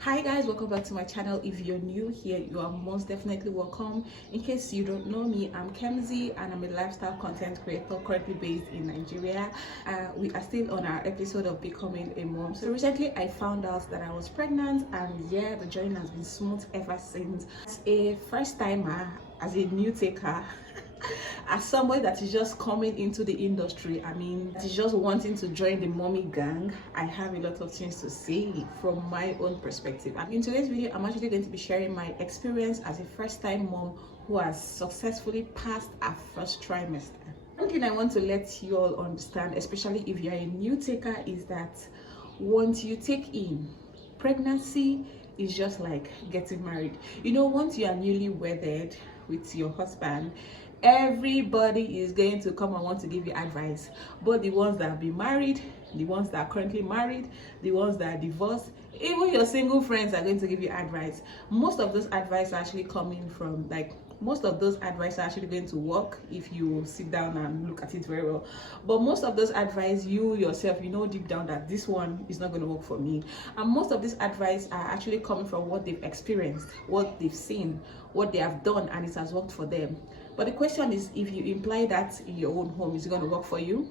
Hi guys, welcome back to my channel. If you're new here, you are most definitely welcome. In case you don't know me, I'm Kemzy and I'm a lifestyle content creator currently based in Nigeria. We are still on our episode of becoming a mom. So recently I found out that I was pregnant, and yeah, the journey has been smooth ever since. As a first timer, as a new taker, as somebody that is just coming into the industry, that is just wanting to join the mommy gang, I have a lot of things to say from my own perspective. And in today's video, I'm actually going to be sharing my experience as a first-time mom who has successfully passed her first trimester. One thing I want to let you all understand, especially if you're a new taker, is that once you take in, pregnancy is just like getting married. Once you are newly wedded with your husband, everybody is going to come and want to give you advice, but the ones that have been married, the ones that are currently married, the ones that are divorced, even your single friends are going to give you advice. Most of those advice are actually coming from most of those advice are actually going to work if you sit down and look at it very well, but most of those advice, you yourself, deep down that this one is not going to work for me. And most of this advice are actually coming from what they've experienced, what they've seen, what they have done, and it has worked for them. But the question is, if you imply that in your own home, is it going to work for you?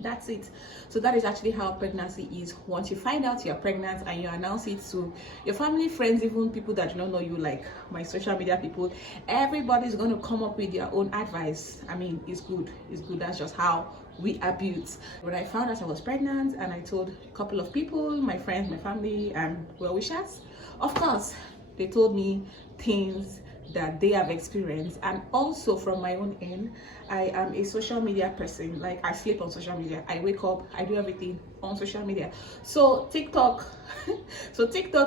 That's it. So that is actually how pregnancy is. Once you find out you're pregnant and you announce it to your family, friends, even people that do not know you, like my social media people, everybody's going to come up with their own advice. It's good. That's just how we are built. When I found out I was pregnant and I told a couple of people, my friends, my family, and well-wishers, of course, they told me things that they have experienced. And also from my own end, I am a social media person. Like, I sleep on social media, I wake up, I do everything on social media. So TikTok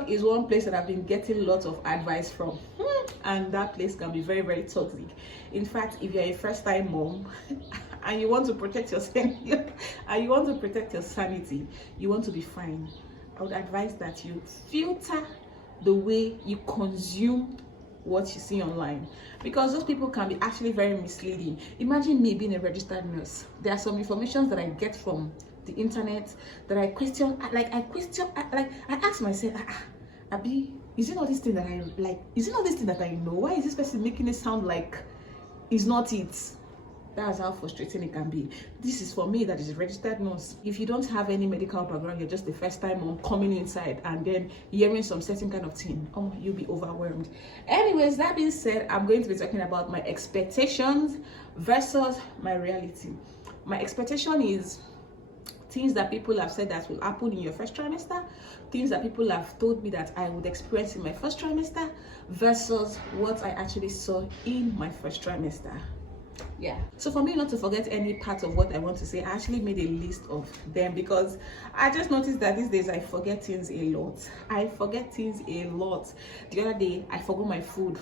is one place that I've been getting lots of advice from, and that place can be very, very toxic. In fact, if you're a first-time mom and you want to protect your sanity, you want to be fine, I would advise that you filter the way you consume what you see online, because those people can be actually very misleading. Imagine me being a registered nurse. There are some information that I get from the internet that I question. I ask myself, Abi, is it not this thing that I like? Is it not this thing that I know? Why is this person making it sound like it's not it? That's how frustrating it can be. This is for me that is a registered nurse. If you don't have any medical background, you're just the first time mom coming inside and then hearing some certain kind of thing, you'll be overwhelmed. Anyways, that being said, I'm going to be talking about my expectations versus my reality. My expectation is things that people have said that will happen in your first trimester, things that people have told me that I would experience in my first trimester, versus what I actually saw in my first trimester. Yeah, so for me not to forget any part of what I want to say, I actually made a list of them, because I just noticed that these days I forget things a lot. The other day I forgot my food.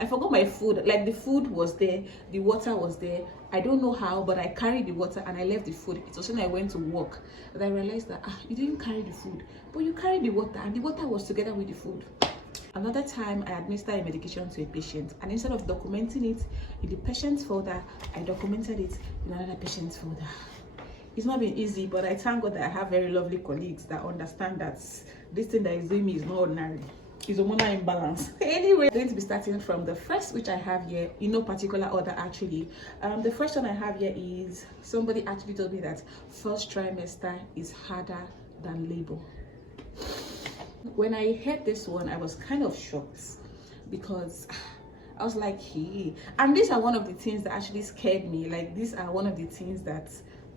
I forgot my food. Like, the food was there, the water was there. I don't know how, but I carried the water and I left the food. It was when I went to work that I realized that you didn't carry the food, but you carried the water, and the water was together with the food. Another time, I administered a medication to a patient, and instead of documenting it in the patient's folder, I documented it in another patient's folder. It's not been easy, but I thank God that I have very lovely colleagues that understand that this thing that is doing me is not ordinary. It's a hormonal imbalance. Anyway, I'm going to be starting from the first, which I have here in no particular order actually. The first one I have here is, somebody actually told me that first trimester is harder than labor. When I heard this one, I was kind of shocked, because I was like, hey, and these are one of the things that actually scared me. Like, these are one of the things that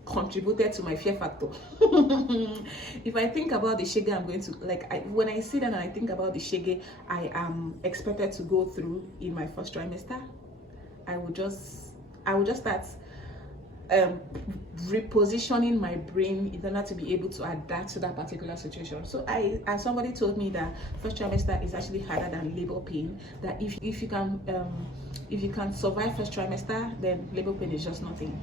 contributed to my fear factor. If I think about the shege I'm going to, when I sit down and I think about the shege I am expected to go through in my first trimester, I would just start repositioning my brain in order to be able to adapt to that particular situation. So as somebody told me that first trimester is actually harder than labor pain, that if you can survive first trimester, then labor pain is just nothing.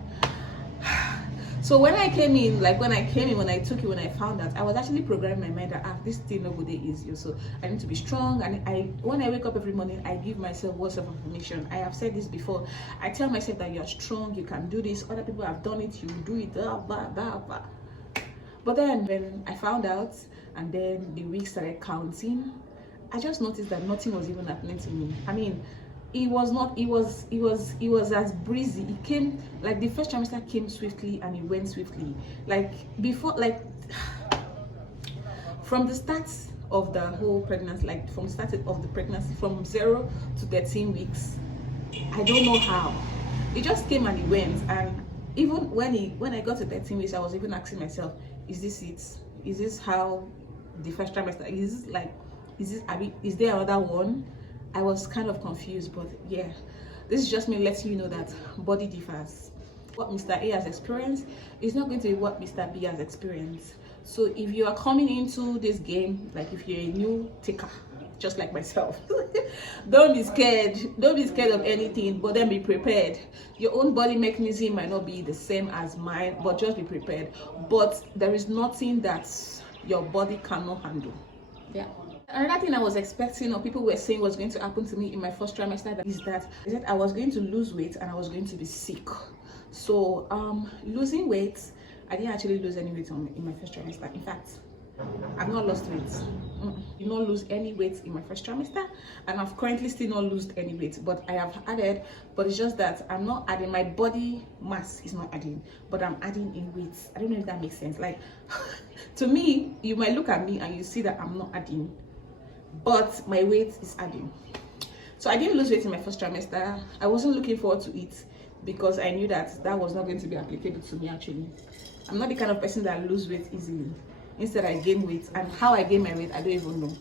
So when I came in, when I found out, I was actually programming my mind that this thing over there is you. So I need to be strong. And when I wake up every morning, I give myself words of affirmation. I have said this before. I tell myself that you're strong, you can do this. Other people have done it, you do it. Blah, blah, blah, blah. But then when I found out, and then the weeks started counting. I just noticed that nothing was even happening to me. I mean, it was as breezy. It came like the first trimester came swiftly and it went swiftly. Like before, like from the start of the whole pregnancy, like from the start of the pregnancy, from 0 to 13 weeks, I don't know how. It just came and it went. And even when I got to 13 weeks, I was even asking myself, is this it? Is this how the first trimester is? Like, is there another one? I was kind of confused, but yeah, this is just me letting you know that body differs. What Mr. A has experienced is not going to be what Mr. B has experienced. So if you are coming into this game, like if you're a new taker, just like myself, don't be scared. Don't be scared of anything, but then be prepared. Your own body mechanism might not be the same as mine, but just be prepared. But there is nothing that your body cannot handle. Yeah. Another thing I was expecting, or people were saying was going to happen to me in my first trimester, is that I was going to lose weight and I was going to be sick. So losing weight, I didn't actually lose any weight in my first trimester. In fact, I've not lost weight. Did not lose any weight in my first trimester, and I've currently still not lost any weight, but I have added. But it's just that I'm not adding, my body mass is not adding, but I'm adding in weight. I don't know if that makes sense. Like to me, you might look at me and you see that I'm not adding, but my weight is adding. So I didn't lose weight in my first trimester. I wasn't looking forward to it because I knew that was not going to be applicable to me. Actually, I'm not the kind of person that lose weight easily. Instead, I gain weight, and how I gain my weight, I don't even know.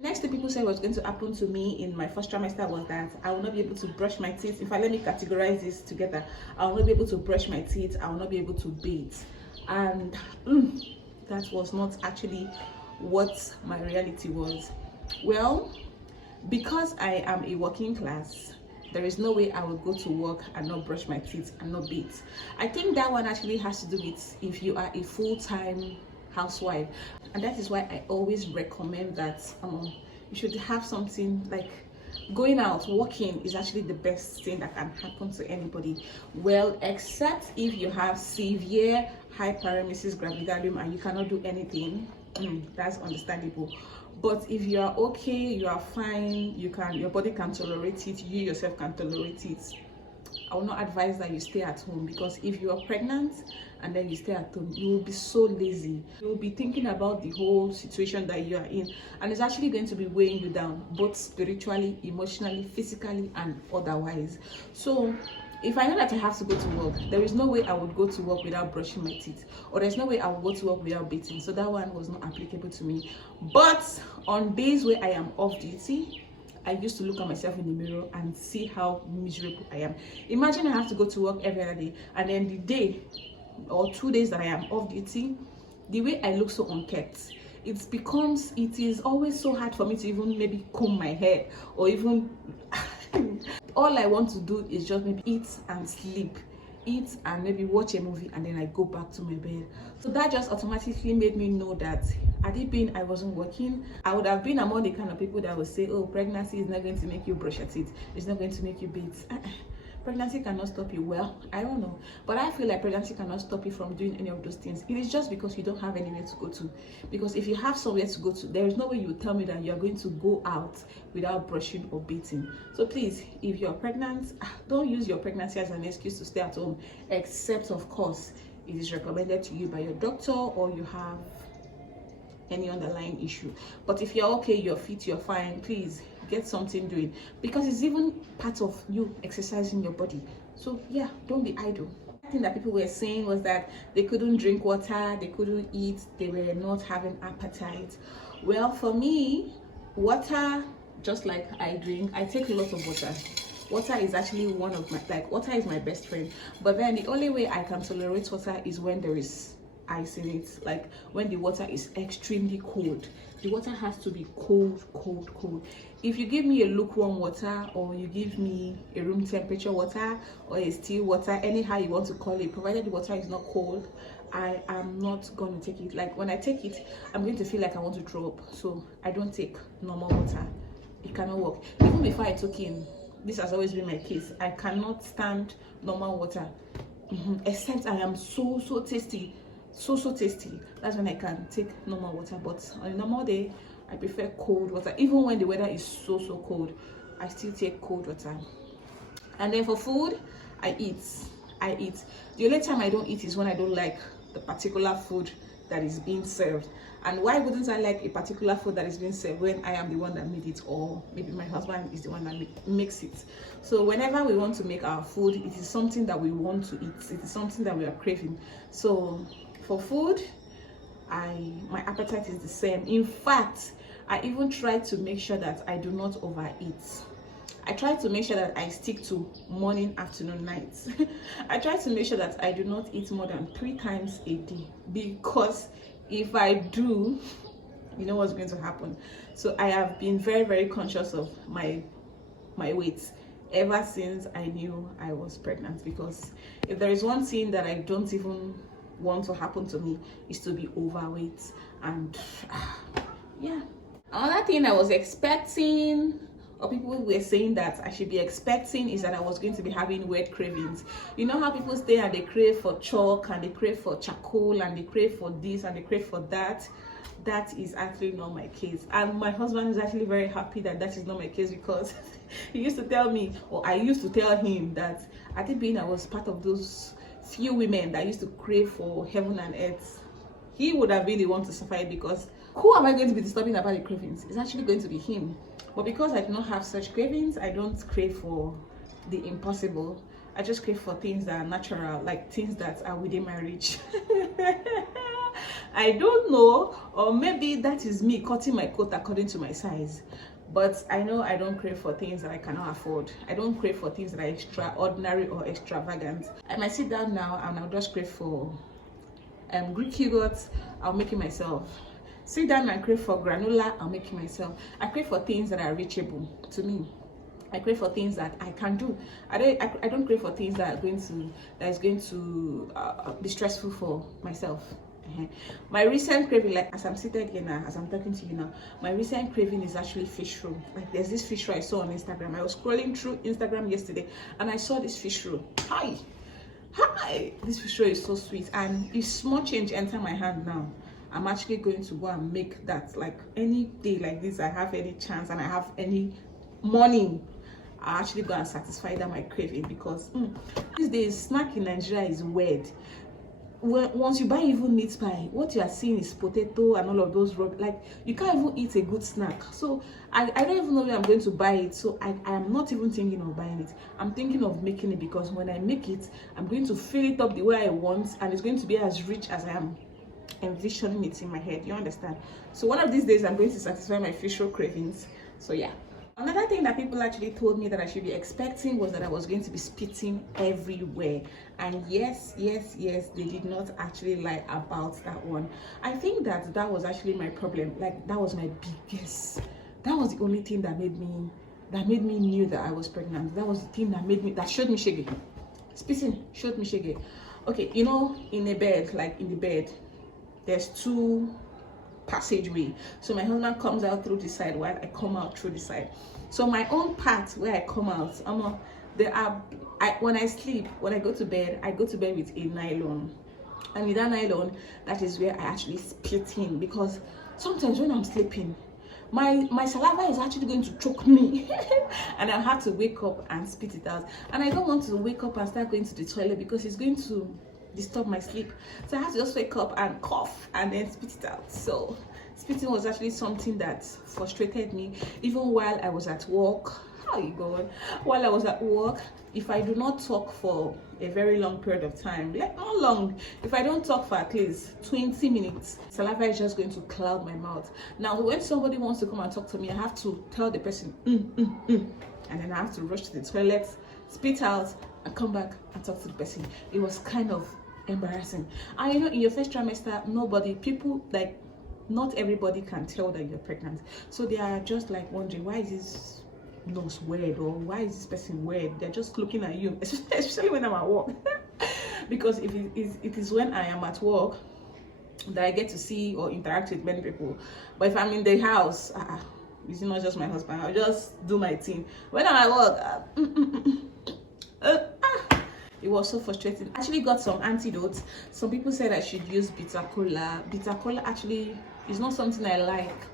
Next thing people said was going to happen to me in my first trimester was that I will not be able to brush my teeth. In fact, let me categorize this together. I will not be able to brush my teeth. I will not be able to bathe, and that was not actually what my reality was. Well, because I am a working class, there is no way I will go to work and not brush my teeth and not bathe. I think that one actually has to do with if you are a full-time housewife, and that is why I always recommend that you should have something like going out. Walking is actually the best thing that can happen to anybody. Well, except if you have severe hyperemesis gravidarum and you cannot do anything. That's understandable. But if you are okay, you are fine, your body can tolerate it, you yourself can tolerate it, I will not advise that you stay at home, because if you are pregnant and then you stay at home, you will be so lazy. You will be thinking about the whole situation that you are in, and it's actually going to be weighing you down, both spiritually, emotionally, physically, and otherwise. So if I know that I have to go to work, there is no way I would go to work without brushing my teeth, or there's no way I would go to work without bathing. So that one was not applicable to me. But on days where I am off duty, I used to look at myself in the mirror and see how miserable I am. Imagine I have to go to work every other day, and then the day or 2 days that I am off duty, the way I look so unkempt, it is always so hard for me to even maybe comb my hair, or even all I want to do is just maybe eat and sleep, eat and maybe watch a movie, and then I go back to my bed. So that just automatically made me know that had it been I wasn't working, I would have been among the kind of people that would say, oh, pregnancy is not going to make you brush your teeth, it's not going to make you bathe. Pregnancy cannot stop you. Well, I don't know, but I feel like pregnancy cannot stop you from doing any of those things. It is just because you don't have anywhere to go to. Because if you have somewhere to go to, there is no way you would tell me that you are going to go out without brushing or bathing. So please, if you're pregnant, don't use your pregnancy as an excuse to stay at home, except of course it is recommended to you by your doctor, or you have any underlying issue. But if you're okay, you're fit, you're fine, please get something doing, because it's even part of you exercising your body. So yeah, don't be idle. The thing that people were saying was that they couldn't drink water, they couldn't eat, they were not having appetite. Well, for me, water, just like I drink, I take a lot of water. Water is actually one of my, water is my best friend. But then the only way I can tolerate water is when there is ice in it, like when the water is extremely cold. The water has to be cold. If you give me a lukewarm water, or you give me a room temperature water, or a still water, anyhow you want to call it, provided the water is not cold, I am not going to take it. Like when I take it, I'm going to feel like I want to throw up. So I don't take normal water. It cannot work. Even before I took in, this has always been my case, I cannot stand normal water, except I am so tasty. so tasty, that's when I can take normal water. But on a normal day, I prefer cold water. Even when the weather is so cold, I still take cold water. And then for food, I eat. The only time I don't eat is when I don't like the particular food that is being served. And why wouldn't I like a particular food that is being served when I am the one that made it, or maybe my husband is the one that makes it? So whenever we want to make our food, it is something that we want to eat. It is something that we are craving. So for food, my appetite is the same. In fact, I even try to make sure that I do not overeat. I try to make sure that I stick to morning, afternoon, night. I try to make sure that I do not eat more than 3 times a day, because if I do, you know what's going to happen. So I have been very conscious of my weight ever since I knew I was pregnant, because if there is one thing that I don't even want to happen to me, is to be overweight. And yeah, another thing I was expecting, or people were saying that I should be expecting, is that I was going to be having weird cravings. You know how people stay and they crave for chalk, and they crave for charcoal, and they crave for this, and they crave for that? That is actually not my case. And my husband is actually very happy that that is not my case, because he used to tell me, or I used to tell him, that I think being I was part of those few women that used to crave for heaven and earth, he would have really wanted to suffer it, because who am I going to be disturbing about the cravings? It's actually going to be him. But because I do not have such cravings, I don't crave for the impossible. I just crave for things that are natural, like things that are within my reach. I don't know, or maybe that is me cutting my coat according to my size. But I know I don't crave for things that I cannot afford. I don't crave for things that are extraordinary or extravagant. I might sit down now and I'll just crave for Greek yogurt. I'll make it myself. Sit down and crave for granola, I'll make it myself. I crave for things that are reachable to me. I crave for things that I can do. I don't crave for things that is going to be stressful for myself. My recent craving, like as I'm seated here now, as I'm talking to you now, my recent craving is actually fish roll. Like there's this fish roll I saw on Instagram. I was scrolling through Instagram yesterday and I saw this fish roll. Hi, this fish roll is so sweet. And if small change enter my hand now, I'm actually going to go and make that. Like any day like this, I have any chance and I have any money, I actually go and satisfy that my craving, because these days snack in Nigeria is weird. Once you buy even meat pie, what you are seeing is potato and all of those like you can't even eat a good snack. So I don't even know where I'm going to buy it. So I am not even thinking of buying it. I'm thinking of making it, because when I make it, I'm going to fill it up the way I want, and it's going to be as rich as I am envisioning it in my head. You understand? So one of these days I'm going to satisfy my fish roll cravings. So yeah. Another thing that people actually told me that I should be expecting was that I was going to be spitting everywhere. And yes, they did not actually lie about that one. I think that was actually my problem. Like that was my biggest, that was the only thing that made me knew that I was pregnant. That was the thing that showed me shaggy. Spitting showed me shaggy. Okay, you know, in the bed, there's 2 passageway. So my husband comes out through the side while I come out through the side. So my own part where I come out, when I sleep, when I go to bed, I go to bed with a nylon. And with that nylon, that is where I actually spit in, because sometimes when I'm sleeping, my saliva is actually going to choke me and I have to wake up and spit it out. And I don't want to wake up and start going to the toilet, because it's going to disturb my sleep. So I have to just wake up and cough and then spit it out. So spitting was actually something that frustrated me, even while I was at work. While I was at work, if I do not talk for a very long period of time, like not long, if I don't talk for at least 20 minutes, saliva is just going to cloud my mouth. Now when somebody wants to come and talk to me, I have to tell the person and then I have to rush to the toilet, spit out, and come back and talk to the person. It was kind of embarrassing. And you know, in your first trimester, not everybody can tell that you're pregnant. So they are just like wondering, why is this nurse weird, or why is this person weird? They're just looking at you, especially when I'm at work. Because if it is when I am at work that I get to see or interact with many people. But if I'm in the house, it's not just my husband, I'll just do my thing. When I'm at work, It was so frustrating. I actually got some antidotes. Some people said I should use bitter cola. Bitter cola actually is not something I like.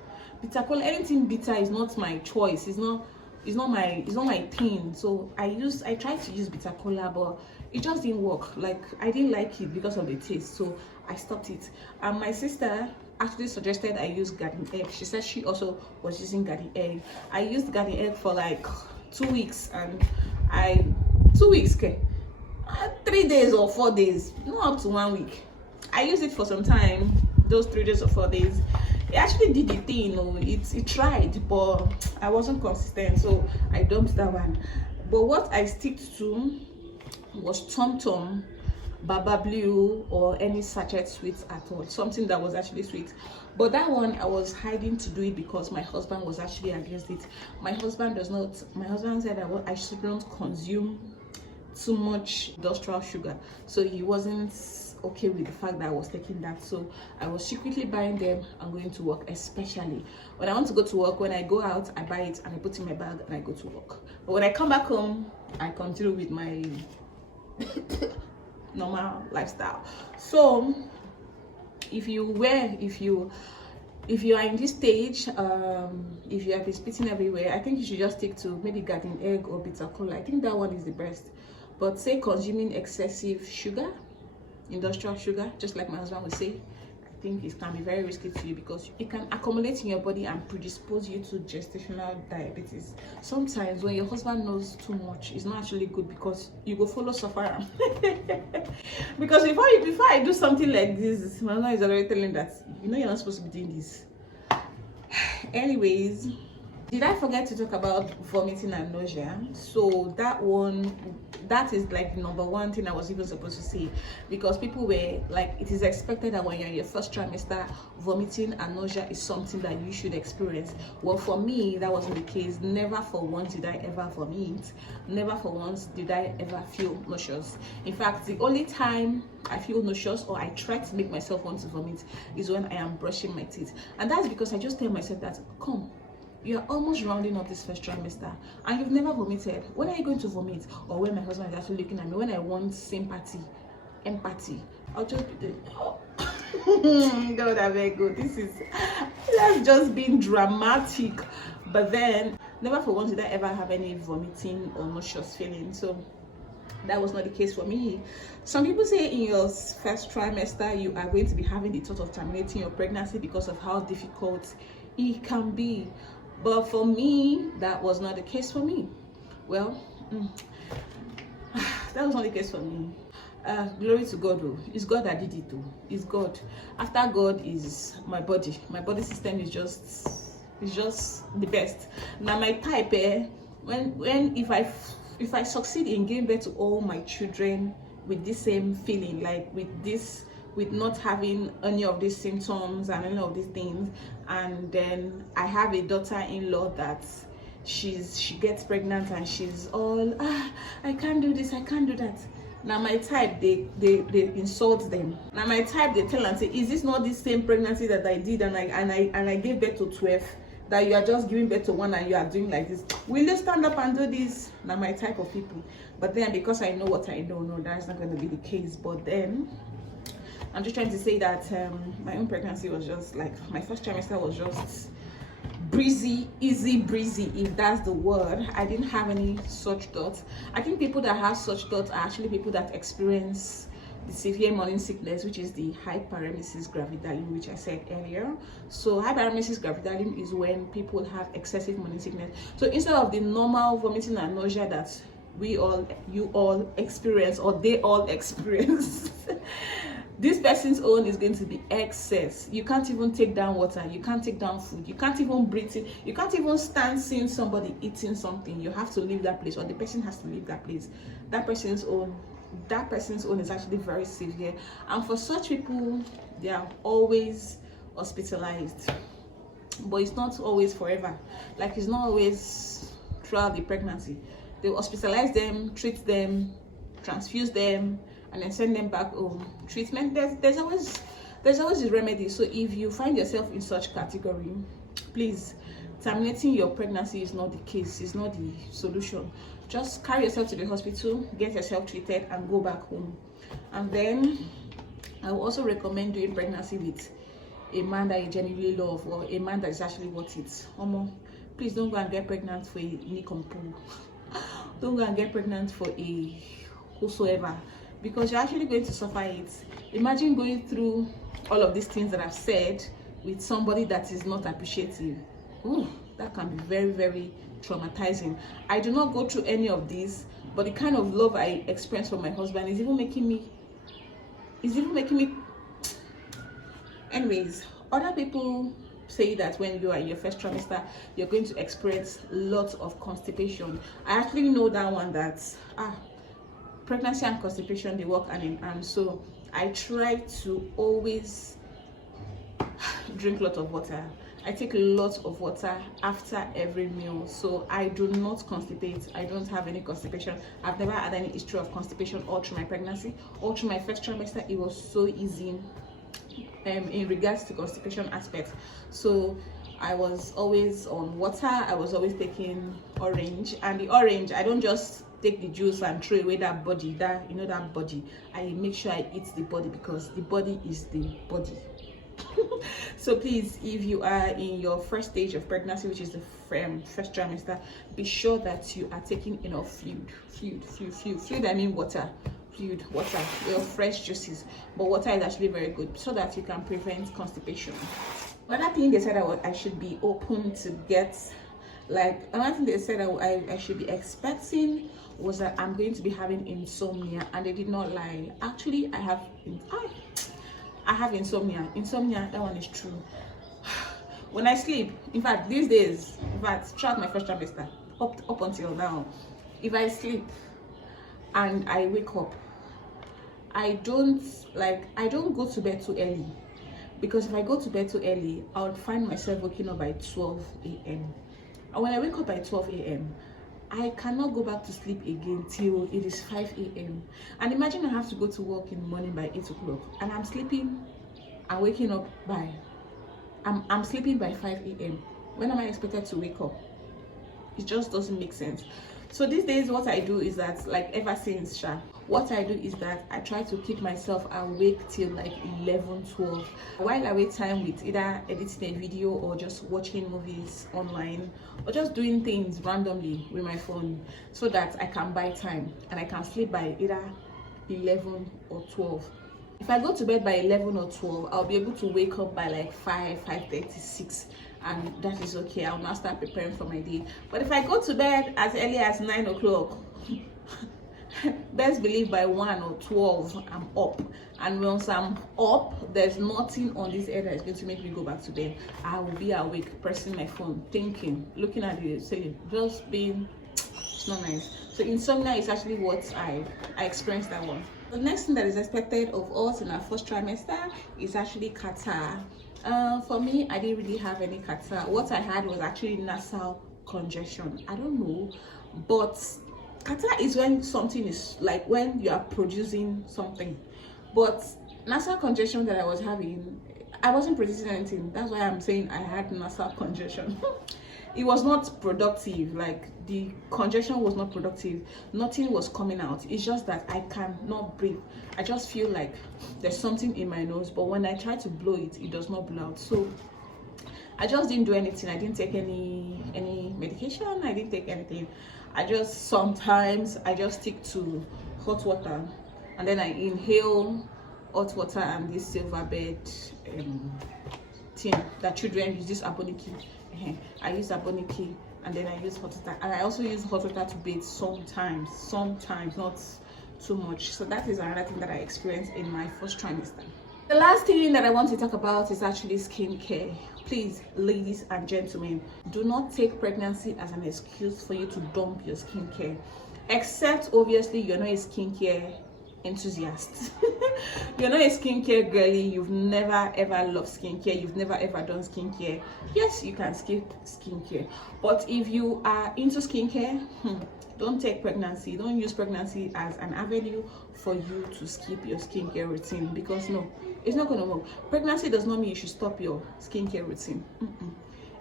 Bitter cola, anything bitter is not my choice. It's not my thing. So I tried to use bitter cola, but it just didn't work. Like, I didn't like it because of the taste, so I stopped it. And my sister actually suggested I use garden egg. She said she also was using garden egg. I used garden egg for like 2 weeks, and 2 weeks, okay, 3 days or 4 days, not up to 1 week. I used it for some time. Those 3 days or 4 days, it actually did the thing. You know, it tried, but I wasn't consistent, so I dumped that one. But what I stick to was Tom Tom, Baba Blue, or any sachet sweets at all, something that was actually sweet. But that one I was hiding to do it because my husband was actually against it. My husband said I shouldn't consume too much industrial sugar, so he wasn't okay with the fact that I was taking that. So I was secretly buying them and going to work, especially when I want to go to work. When I go out, I buy it and I put it in my bag and I go to work. But when I come back home, I continue with my normal lifestyle. So if you are in this stage, if you have been spitting everywhere, I think you should just stick to maybe garden egg or bitter cola. I think that one is the best. But say consuming excessive sugar, industrial sugar, just like my husband would say, I think it can be very risky to you because it can accumulate in your body and predispose you to gestational diabetes. Sometimes when your husband knows too much, it's not actually good because you go follow suffer. Because before I do something like this, my husband is already telling that, you know, you're not supposed to be doing this. Anyways, did I forget to talk about vomiting and nausea? So that is like the number one thing I was even supposed to say, because people were like, it is expected that when you're in your first trimester, vomiting and nausea is something that you should experience. Well, for me, that wasn't the case. Never for once did I ever vomit. Never for once did I ever feel nauseous. In fact, the only time I feel nauseous or I try to make myself want to vomit is when I am brushing my teeth. And that's because I just tell myself that, come, you're almost rounding up this first trimester and you've never vomited. When are you going to vomit? Or when my husband is actually looking at me, when I want sympathy, empathy, I'll just be there. Oh. God, I'm very good. That's just being dramatic. But then, never for once did I ever have any vomiting or nauseous feeling. So that was not the case for me. Some people say in your first trimester, you are going to be having the thought of terminating your pregnancy because of how difficult it can be. But for me, that was not the case for me. Well, that was not the case for me. Glory to God, though. It's God that did it, though. It's God. After God is my body. My body system is just the best. Now my type, if I succeed in giving birth to all my children with this same feeling, like with not having any of these symptoms and any of these things, and then I have a daughter-in-law that she gets pregnant and she's all, I can't do this, I can't do that. Now my type, they insult them. Now my type, they tell and say, is this not the same pregnancy that I did and I gave birth to 12, that you are just giving birth to one and you are doing like this? Will you stand up and do this? Now my type of people. But then because I know what I know, no, that's not going to be the case. But then I'm just trying to say that my own pregnancy was just like, my first trimester was just breezy, easy breezy, if that's the word. I didn't have any such thoughts. I think people that have such thoughts are actually people that experience the severe morning sickness, which is the hyperemesis gravidarum, which I said earlier. So hyperemesis gravidarum is when people have excessive morning sickness. So instead of the normal vomiting and nausea that you all experience, or they all experience, this person's own is going to be excess. You can't even take down water, you can't take down food, you can't even breathe in, you can't even stand seeing somebody eating something. You have to leave that place, or the person has to leave that place. That person's own is actually very severe, and for such people, they are always hospitalized. But it's not always forever. Like, it's not always throughout the pregnancy. They hospitalize them, treat them, transfuse them, and then send them back home. Treatment, there's always a remedy. So if you find yourself in such category, please terminating your pregnancy is not the case, it's not the solution. Just carry yourself to the hospital, get yourself treated, and go back home. And then I will also recommend doing pregnancy with a man that you genuinely love, or a man that is actually worth it. Please don't go and get pregnant for a nikompo. Don't go and get pregnant for a whosoever, because you're actually going to suffer it. Imagine going through all of these things that I've said with somebody that is not appreciative. Ooh, that can be very, very traumatizing. I do not go through any of these, but the kind of love I experience from my husband is even making me anyways. Other people say that when you are in your first trimester, you're going to experience lots of constipation. I actually know that one, that pregnancy and constipation, they work hand in hand. So I try to always drink lots of water. I take lots of water after every meal, so I do not constipate. I don't have any constipation. I've never had any history of constipation all through my pregnancy. All through my first trimester, it was so easy in regards to constipation aspect. So I was always on water. I was always taking orange, and the orange, I don't just take the juice and throw away that body, that that body. I make sure I eat the body, because the body is the body. So please, if you are in your first stage of pregnancy, which is the first trimester, be sure that you are taking enough fluid. I mean water, water, your fresh juices, but water is actually very good, so that you can prevent constipation. Another thing they said I should be open to get, like another thing they said I should be expecting was that I'm going to be having insomnia, and they did not lie. Actually, I have insomnia. That one is true. When I sleep, in fact, these days, throughout my first trimester, up until now, if I sleep and I wake up, I don't go to bed too early, because if I go to bed too early, I would find myself waking up by 12 a.m. And when I wake up by 12 a.m., I cannot go back to sleep again till it is 5 a.m. And imagine I have to go to work in the morning by 8 o'clock, and I'm sleeping and waking up by I'm sleeping by 5 a.m. When am I expected to wake up? It just doesn't make sense. So these days, what I do is that, like ever since what I do is that I try to keep myself awake till like 11, 12, while I wait time with either editing a video or just watching movies online, or just doing things randomly with my phone, so that I can buy time and I can sleep by either 11 or 12. If I go to bed by 11 or 12, I'll be able to wake up by like 5:36, and that is okay. I'll now start preparing for my day. But if I go to bed as early as 9 o'clock, best believe by 1 or 12, I'm up. And once I'm up, there's nothing on this air that is going to make me go back to bed. I will be awake, pressing my phone, thinking, looking at the ceiling, just being, it's not nice. So insomnia is actually what I experienced that one. The next thing that is expected of us in our first trimester is actually catarrh. For me, I didn't really have any catarrh. What I had was actually nasal congestion. I don't know, but catarrh is when something is like when you are producing something. But nasal congestion that I was having, I wasn't producing anything. That's why I'm saying I had nasal congestion. It was not productive. Like the congestion was not productive. Nothing was coming out. It's just that I cannot breathe. I just feel like there's something in my nose, but when I try to blow it, it does not blow out. So I just didn't do anything. I didn't take any medication. I didn't take anything. Sometimes I just stick to hot water, and then I inhale hot water and this silver bed thing that children use, this aboniki. I use aboniki, and then I use hot water, and I also use hot water to bathe sometimes, not too much. So that is another thing that I experienced in my first trimester. The last thing that I want to talk about is actually skincare. Please, ladies and gentlemen, do not take pregnancy as an excuse for you to dump your skincare, except obviously you're not a skincare enthusiast. You're not a skincare girly. You've never ever loved skincare. You've never ever done skincare. Yes, you can skip skincare, but if you are into skincare, don't take pregnancy. Don't use pregnancy as an avenue for you to skip your skincare routine, because no, it's not going to work. Pregnancy does not mean you should stop your skincare routine.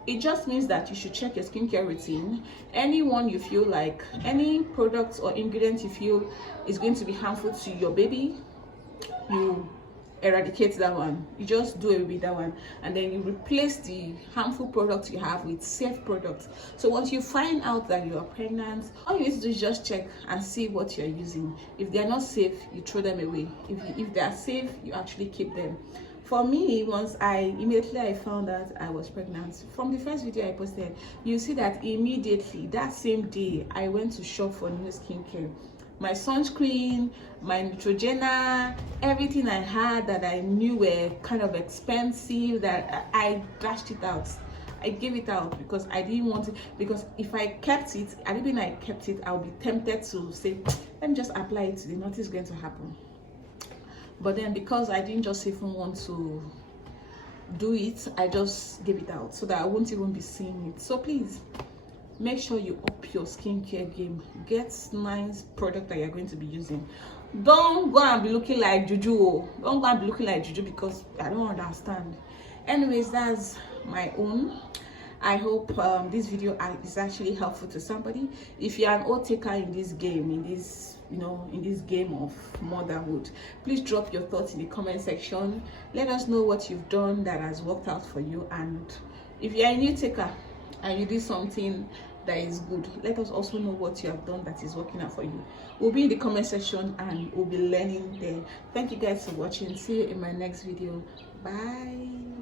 It just means that you should check your skincare routine. Anyone you feel like, any products or ingredients you feel is going to be harmful to your baby, you eradicate that one. You just do away with that one, and then you replace the harmful products you have with safe products. So once you find out that you are pregnant, all you need to do is just check and see what you're using. If they're not safe, you throw them away. If they are safe, you actually keep them. For me, once immediately I found out I was pregnant, from the first video I posted, you see that immediately that same day I went to shop for new skincare. My sunscreen, my Neutrogena, everything I had that I knew were kind of expensive, that I dashed it out. I gave it out because I didn't want it, because if I kept it, I kept it, I'll be tempted to say, let me just apply it today, nothing's going to happen. But then because I didn't just even want to do it, I just gave it out so that I won't even be seeing it. So please, make sure you up your skincare game. Get nice product that you're going to be using. Don't go and be looking like juju. Don't go and be looking like juju, because I don't understand. Anyways, that's my own. I hope this video is actually helpful to somebody. If you're an old taker in this game, in this game of motherhood, please drop your thoughts in the comment section. Let us know what you've done that has worked out for you, and if you're a new taker and you did something that is good, let us also know what you have done that is working out for you. We'll be in the comment section and we'll be learning there. Thank you guys for watching. See you in my next video. Bye.